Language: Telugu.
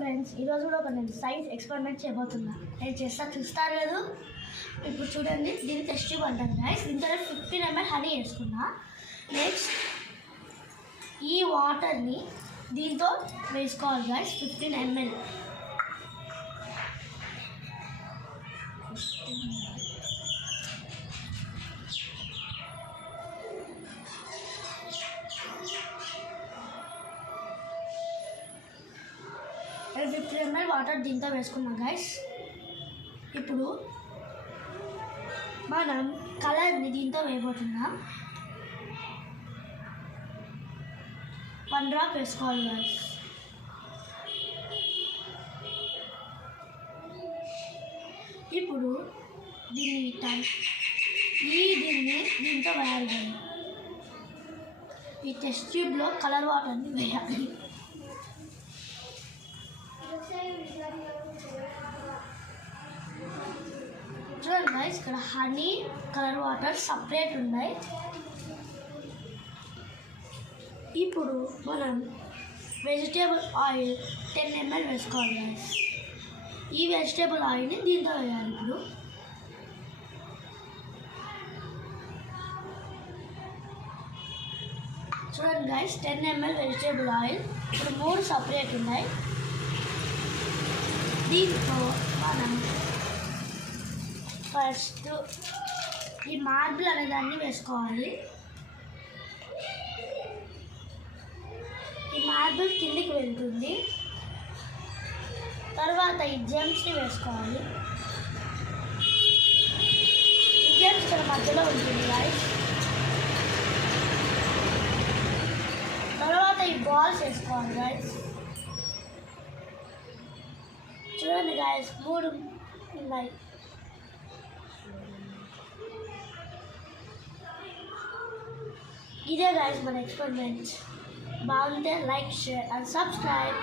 ఫ్రెండ్స్, ఈరోజు కూడా ఒక నేను సైన్స్ ఎక్స్పెరిమెంట్ చేయబోతున్నా. నేను చూస్తారు లేదు. ఇప్పుడు చూడండి, దీన్ని టెస్ట్ ట్యూబ్ అంటాను గైస్. దీంతో 15 ml హనీ వేసుకున్నా. నెక్స్ట్ ఈ వాటర్ని దీంతో వేసుకోవాలి గైస్. 15 ml. నేను 15 ml వాటర్ దీంతో వేసుకున్నాం గైస్. ఇప్పుడు మనం కలర్ని దీంతో వేయబోతున్నాం. 1 డ్రాప్ వేసుకోవాలి గైస్. ఇప్పుడు దీన్ని దీంతో వేయాలి. ఈ టెస్ట్ ట్యూబ్లో కలర్ వాటర్ని వేయాలి. చూడండి గైస్, ఇక్కడ హనీ కలర్ వాటర్ సపరేట్ ఉన్నాయి. ఇప్పుడు మనం వెజిటేబుల్ ఆయిల్ 10 ml వేసుకోవాలి గైస్. ఈ వెజిటేబుల్ ఆయిల్ని దీంతో వేయాలి. ఇప్పుడు చూడండి గైస్, 10 ml వెజిటేబుల్ ఆయిల్. ఇప్పుడు 3 సపరేట్ ఉన్నాయి. దీంతో మనం ఫస్ట్ ఈ మార్బుల్ అనే దాన్ని వేసుకోవాలి. ఈ మార్బుల్ కిందికి వెళ్తుంది. తర్వాత ఈ జెమ్స్ని వేసుకోవాలి. ఈ జెమ్స్ ఇక్కడ మధ్యలో ఉంటుంది గైస్. తర్వాత ఈ బాల్స్ వేసుకోవాలి గైస్. చూడండి గైస్, 3 ఉన్నాయి. ఇదే గైస్ మన ఎక్స్పెరిమెంట్. బాగుంటే లైక్, షేర్ అండ్ సబ్స్క్రైబ్.